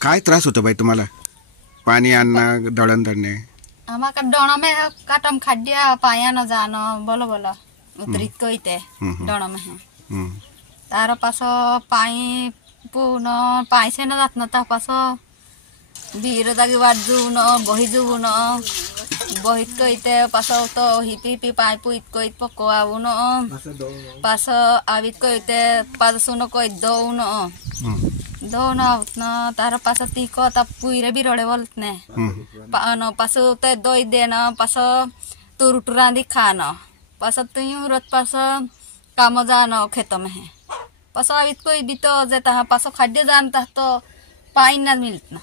काय त्रास होतो बाई तुम्हाला पाणी आणणं दळण धरणे आम्हाला डोण में काटम खाद्य पाया न जान बोलो बोलो उतरित कइते डोण में तार पास पाई पुन पाई से न जात न ता पास बीर दागी वाट जू न बही जू न बहित कइते पास तो हिपी हिपी पाई पुइत कइत पको आउ न पास आवित कइते पास सुन कइत दौ न दो ना उतना तार पास तीको तब पुईरे भी रोड़े बोलते न पास ते दो देना पास तुरुटुरा दिखाना पास तुयू रोज पास काम जाना खेतों में है पास आवित कोई भी तो जेता है पास खाद्य जानता तो पानी ना मिलता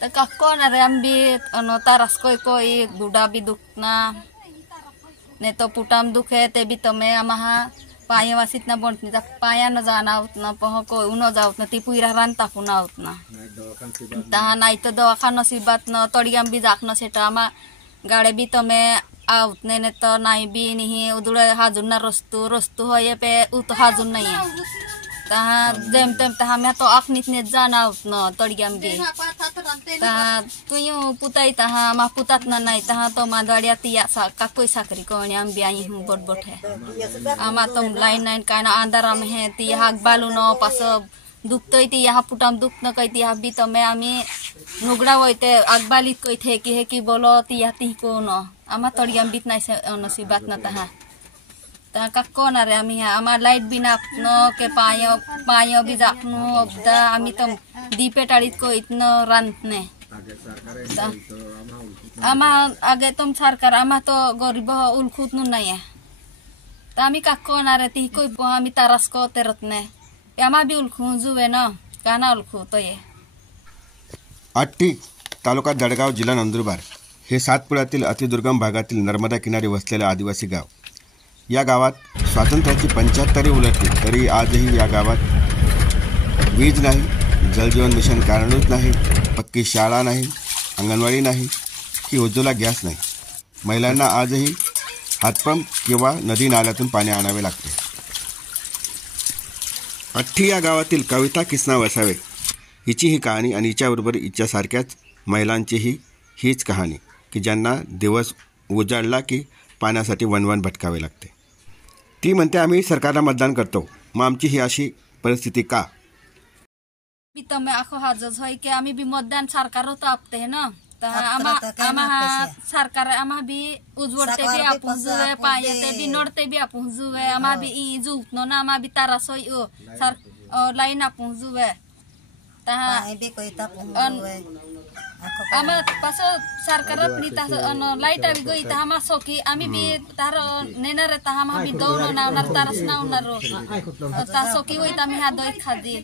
तो कक्को न रे हम भी न तारस कोई गुड़ा भी दुखना ने तो पुटाम दुखे ते भी तो मैं अमहा पाया वासित ना बोलती था पाया न जाना उतना पह को उनो जाओ उतना ती पुईरा रान तापुना उतना तहा नहीं तो दवाखाना सी बात न तोड़ियाम भी जाकना सेटा मा गाड़े भी तो मैं आ उतने ने तो नहीं भी नहीं उधड़े हाजुन ना रस्तु हो ये पे उ तो हाजुन नहीं है तहा जेम तेम तहा मैं तो आखनित ने जाना उतना तोड़ियाम भी तहा तुयू पुताई तहा मा पुतात ना नहीं तहा तो मा दड़िया तिया सा का कोई साकरी कोणी हम भी आई हूं बोट है आमा तो लाइन का ना अंदर में है तिया हाक बालू न पास दुखतोय ती यहाँ पुटाम दुख न कइती यहाँ भी तो मैं आमी नुगड़ा होते अगबालित कोई थे कि है कि बोलो तिया ती को न आमा तोड़ियाम बीत नहीं से नसी बात न तहा ता कक्को ना रे आमी आमा लाइट भी ना न के पायो भी जाकनु अबदा आमी तो दीपे टाड़ित को इतना रंतने आमा आगे तुम सरकार आमा तो गरीब उलखुत नु नहीं है ता आमी कक्को ना रे ती कोई आमी तारस को तेरतने आमा भी उलखु जुवे न काना उलखु तो ये आट्टी तालुका जळगाव जिल्हा नंदुरबार हे सातपुड्यातील अतिदुर्गम भागातील नर्मदा किनारी वसलेले आदिवासी गाव या गावात स्वातंत्र्याची 75 उलटली तरी आजही या गावात वीज नाही जलजीवन मिशन कार्यान्वित नाही पक्की शाळा नाही अंगणवाडी नाही की उज्ज्वला गॅस नाही महिलांना आजही हातपंप किंवा नदी नाल्यातून पाणी आणावे लागते अठ्ठी या गावातील कविता किसना वसावे हिची ही कहाणी आणि हिच्याबरोबर हिच्यासारख्याच महिलांचीही हीच कहाणी की ज्यांना दिवस उजाडला की पाण्यासाठी वनवन भटकावे लागते ती म्हणते आम्ही सरकारला मतदान करतो मग आमची ही अशी परिस्थिती का भी तो मैं आखो हाजज होय के आम्ही भी मतदान सरकार तो आपते है ना ता आमा सरकार आमा भी उजवडते भी आपण जुवे पायते भी नडते भी आपण जुवे आमा भी ई जुत न ना आमा भी तारास होय ओ सर लाइन आपण जुवे ता भी कोई ता जुवे आमा पास सरकार अपनी ता लाइट आवी गई ता आमा सोकी आम्ही भी तार नेनर ता आमा भी दौड़ ना उनर तारस ना उनर ता सोकी होई ता मी हा दोई खादी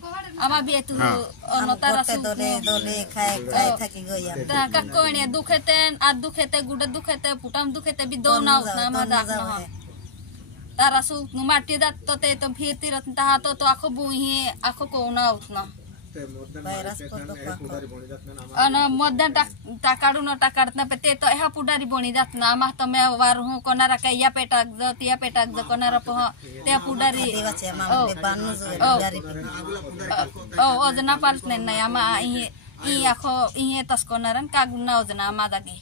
आमा भी तू न तारस दोले खाए थकी गई ता का कोणी दुखेते गुड दुखेते पुटाम दुखेते भी दो ना उतना आमा दाख ना तारस नु माटी जात तो ते तो फिरती रत ता तो आखो बुही आखो को ना उतना अन मतदान टाकाडू न टाकाडत ना ते तो ह्या पुढारी बणी जात ना आम्हा तो मैं वार हूं कोणारा काय या पेटाक ज त्या पेटाक ज कोणारा पह त्या पुढारी ओ ओजना पार्ट नाही आम्हा ई आखो ई तस कोणारन का गुन्ना ओजना आम्हा दागे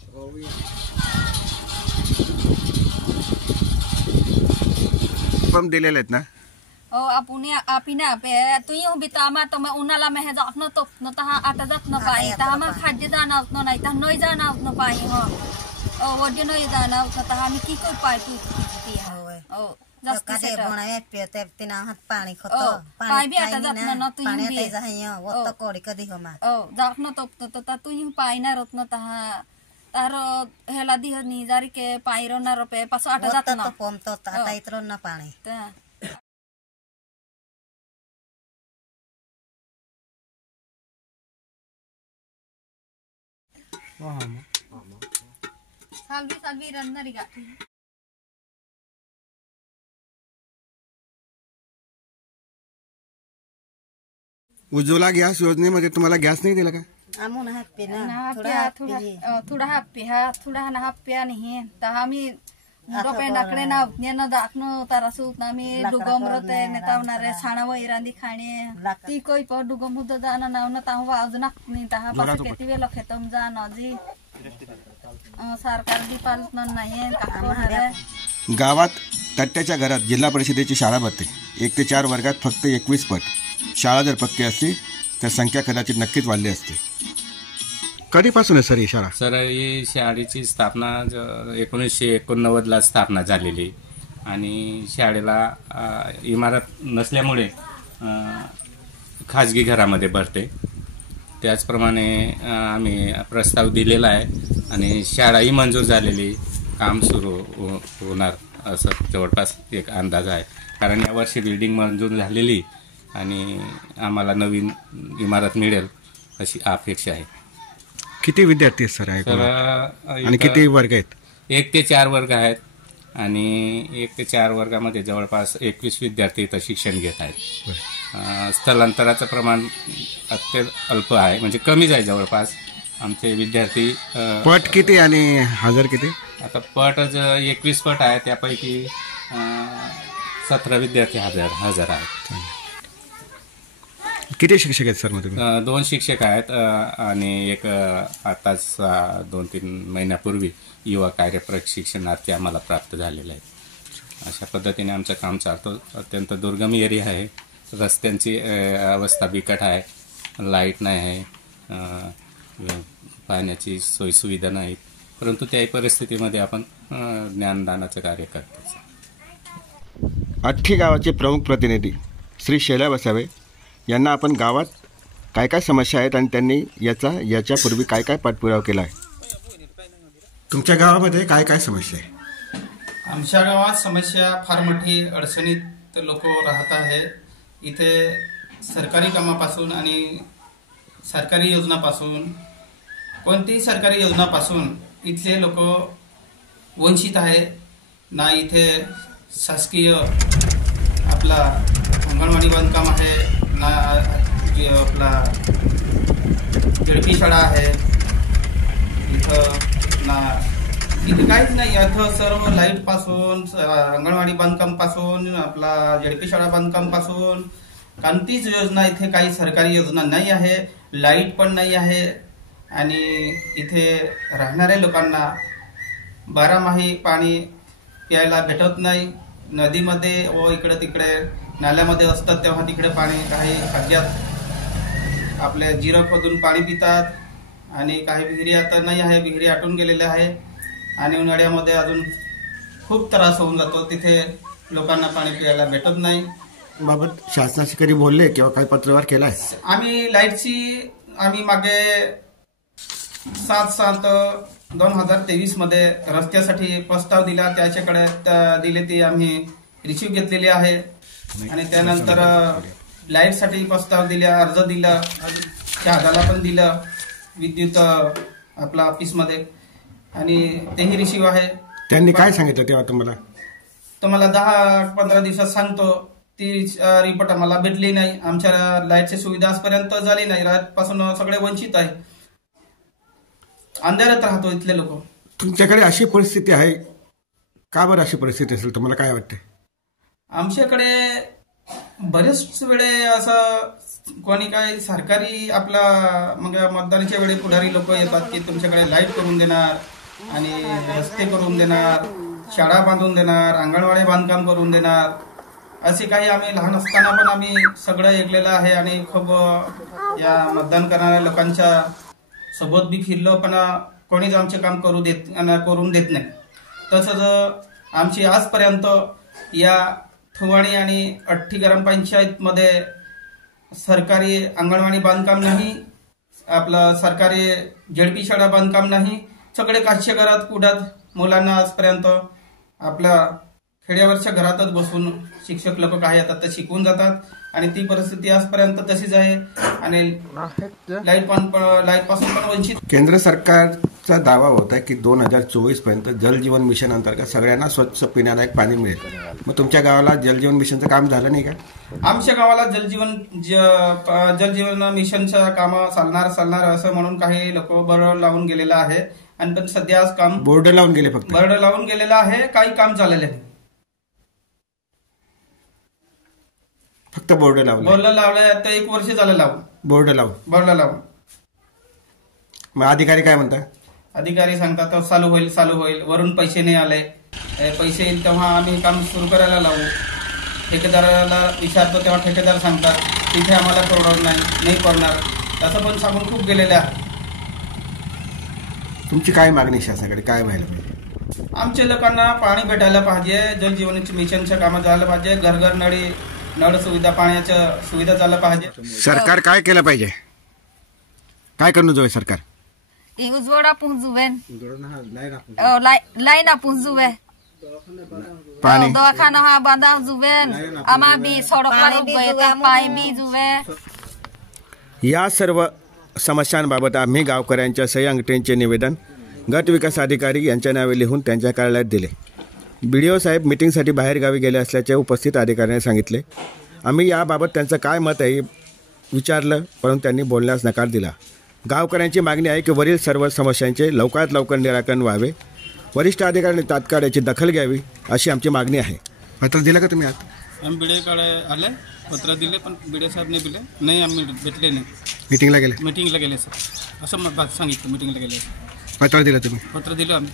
पंप दिलेले आहेत ना ओ आपुनी आपिना पे तुयू भी तामा तो मैं उनाला में है जाखनो तो न तहा आता जात न पाई तामा खाद्य जाना न नाही ता नय जाना न पाई हो ओ वडे नय जाना न तहा मी की कोई पाई तू ओ जास्त से बनाए पेते तिना हाथ पानी खतो पाई भी आता जात न तुयू भी पानी जाहियो वो तो कोड़ी कदी हो मा ओ जाखनो तो ता तुयू पाई ना रत्न तहा तारो हेला दी नि जारी के पाईरो ना रोपे पासो आता जात न तो पम तो आता इतरो न पानी ता सालवी रंदरी गाठी उज्ज्वला गॅस योजनेमध्ये तुम्हाला गॅस नाही दिला का आमून हप्पी ना थोड़ा हप्पी हा थोड़ा ना हप्पी नहीं ता आम्ही मुडो पेंडाकडे ना नेन दाखनो तारासू नामी डुगम रते नेतावनारे साणा वैरांदी खाणे ती कोई प डुगम मुद जाना नावना ताव वाज नाकनी ताहा पास केती वेळ खेतम जा नजी सरकार दीपाल नाही कामारे गावात तट्ट्याच्या घरात जिल्हा परिषदेची शाळा भरते. 1 ते 4 वर्गात फक्त 21 पट. शाळा जर पक्की असती तर संख्या कदाचित नक्कीच वाढली असते. कधीपासून आहे सर ही शाळा? सर ही शाळेची स्थापना 1989ला स्थापना झालेली आणि शाळेला इमारत नसल्यामुळे खाजगी घरामध्ये भरते. त्याचप्रमाणे आम्ही प्रस्ताव दिलेला आहे आणि शाळाही मंजूर झालेली, काम सुरू होणार असं जवळपास एक अंदाज आहे. कारण यावर्षी बिल्डिंग मंजूर झालेली आणि आम्हाला नवीन इमारत मिळेल अशी अपेक्षा आहे. किती विद्यार्थी आहेत सर? तर आणि किती वर्ग आहेत? 1 ते 4 वर्ग आहेत आणि 1 ते 4 वर्गामध्ये जवळपास 21 विद्यार्थी इथं शिक्षण घेत आहेत. स्थलांतराचं प्रमाण अत्यंत अल्प आहे, म्हणजे कमीच आहे. जवळपास आमचे विद्यार्थी पट किती आणि हजर किती? आता पट 21 पट आहे, त्यापैकी 17 विद्यार्थी हजर आहेत. किती शिक्षक आहेत सर? मग तुम्ही? 2 शिक्षक आहेत आणि एक आताच 2-3 महिन्यापूर्वी युवा कार्य प्रशिक्षणार्थी आम्हाला प्राप्त झालेले आहेत. अशा पद्धतीने आमचं काम चालतं. अत्यंत दुर्गम एरिया आहे, रस्त्यांची अवस्था बिकट आहे, लाईट नाही आहे, पाण्याची सोयीसुविधा नाहीत, परंतु त्याही परिस्थितीमध्ये आपण ज्ञानदानाचं कार्य करतो. अठ्ठी गावाचे प्रमुख प्रतिनिधी श्री शैला वसावे यांना आपण गावात काय काय समस्या आहेत आणि त्यांनी याच्यापूर्वी काय काय पाठपुरावा केला आहे. तुमच्या गावामध्ये काय काय समस्या आहे? आमच्या गावात समस्या फार मोठी अडचणीत लोक राहत आहे. इथे सरकारी कामापासून आणि सरकारी योजनापासून कोणतीही सरकारी योजनापासून इथले लोक वंचित आहे. ना इथे शासकीय आपला अंगणवाडी बांधकाम आहे, ना आपला झेडपी शाळा आहे इथं, ना इथे काहीच नाही. इथं सर्व लाईट पासून, अंगणवाडी बांधकाम पासून, आपला झेडपी शाळा बांधकाम पासून कोणतीच योजना इथे काही सरकारी योजना नाही आहे. लाईट पण नाही आहे आणि इथे राहणाऱ्या लोकांना 12माही पाणी प्यायला भेटत नाही. नदीमध्ये व इकडे तिकडे नाल्यामध्ये असतात तेव्हा तिकडे पाणी, काही खड्ड्यात आपल्या जिरं खोदून पाणी पितात आणि काही विहिरी आता नाही आहे, विहिरी आटून गेलेल्या आहे आणि उन्हाळ्यामध्ये अजून खूप त्रास होऊन जातो. तिथे लोकांना पाणी प्यायला भेटत नाही. बाबत शासनाशी कधी बोलले किंवा काही पत्रव्यवहार केलाय? आम्ही लाईटची मागे 7/7/2023 मध्ये रस्त्यासाठी प्रस्ताव दिला, त्याच्याकडे दिले ते आम्ही रिसिव्ह घेतलेले आहे आणि त्यानंतर लाईटसाठी प्रस्ताव दिला, अर्ज दिला, शहादाला पण दिलं विद्युत आपला ऑफिसमध्ये आणि तेही रिसिव्ह आहे. त्यांनी काय सांगितलं तेव्हा तुम्हाला? 10-15 दिवसात सांगतो. ती रिपोर्ट आम्हाला भेटली नाही. आमच्या लाईटची सुविधा आजपर्यंत झाली नाही. लाईट पासून सगळे वंचित आहे, अंधारात राहतो इथले लोक. तुमच्याकडे अशी परिस्थिती आहे का? बरं अशी परिस्थिती असेल तुम्हाला काय वाटते? आमच्याकडे बरेच वेळे असं कोणी काही सरकारी आपला मग मतदानाच्या वेळी पुढारी लोक येतात की तुमच्याकडे लाईट करून देणार आणि रस्ते करून देणार, शाळा बांधून देणार, अंगणवाडी बांधकाम करून देणार. असे काही आम्ही लहान असताना पण आम्ही सगळं ऐकलेलं आहे आणि खूप या मतदान करणाऱ्या लोकांच्या सोबत बी फिरलो, पण कोणीच आमचे काम करून देत नाही. तसंच आमची आजपर्यंत या थुवाणी आणि अठ्ठी ग्रामपंचायत मध्ये सरकारी अंगणवाडी बांधकाम नाही, आपलं सरकारी झेडपी शाळा बांधकाम नाही. सगळे काचच्या घरात कुडात मुलांना आजपर्यंत आपल्या खेड्यावरच्या घरातच बसून शिक्षक लोक काही येतात ते शिकवून जातात आणि ती परिस्थिती आजपर्यंत तशीच आहे आणि लाईट पासून पण वंचित. केंद्र सरकारचा दावा होता की 2024 पर्यंत जलजीवन मिशन अंतर्गत सगळ्यांना स्वच्छ पिण्यालायक पाणी मिळेल. मग तुमच्या गावाला जलजीवन मिशनचं काम झालं नाही का? आमच्या गावाला जलजीवन मिशनचं काम चालणार असं म्हणून काही लोक बरोबर लावून गेलेलं आहे आणि पण सध्या आज काम बोर्ड लावून गेले फक्त. बर्ड लावून गेलेलं आहे, काही काम झालेलं नाही. फक्त बोर्ड लावले. बोर्ड लावलंय आता 1 वर्ष झालं लावून. बोर्ड लावून. बोर्ड लावून. मग अधिकारी काय म्हणतात? अधिकारी सांगतात तर चालू होईल. वरून पैसे नाही आले. पैसे येईल तेव्हा आम्ही काम सुरू करायला लावू. ठेकेदाराला विचारतो तेव्हा ठेकेदार सांगतात तिथे आम्हाला परवडणार नाही करणार. तसं पण सांगून खूप गेलेलं आहे. तुमची काय मागणी शासनाकडे, काय व्हायला पाहिजे? आमच्या लोकांना पाणी भेटायला पाहिजे. जल जीवनाच्या मिशनच्या कामात झालं पाहिजे. घर नळ सुविधा, पाण्याच्या सुविधा झालं पाहिजे. सरकार काय केलं पाहिजे? काय करणं जोय सरकार? उजवडा पुंजुवे, लाईना पुंजुवे, पाणी दवाखाना हा बांधा जुवे, आम्हा बी सडक पाय बी जुवे. या सर्व समस्यांबाबत आम्ही गावकऱ्यांच्या सही अंगठ्यांचे निवेदन गट विकास अधिकारी यांच्या नावे लिहून त्यांच्या कार्यालयात दिले. BDO साहेब मीटिंगसाठी बाहेरगावी गेले असल्याचे उपस्थित अधिकाऱ्यांनी सांगितले. आम्ही याबाबत त्यांचं काय मत आहे विचारलं, परंतु त्यांनी बोलण्यास नकार दिला. गावकऱ्यांची मागणी आहे की वरील सर्व समस्यांचे लवकरात लवकर निराकरण व्हावे, वरिष्ठ अधिकाऱ्यांनी तात्काळ याची दखल घ्यावी अशी आमची मागणी आहे. पत्र दिलं का तुम्ही आज? आम्ही बीडीओकडे आले, पत्र दिले, पण BDO साहेब नाही दिले. नाही, आम्ही भेटले नाही. मीटिंगला गेले सर, असं सांगितलं. मीटिंगला गेले. पत्र दिलं तुम्ही? पत्र दिलं आम्ही.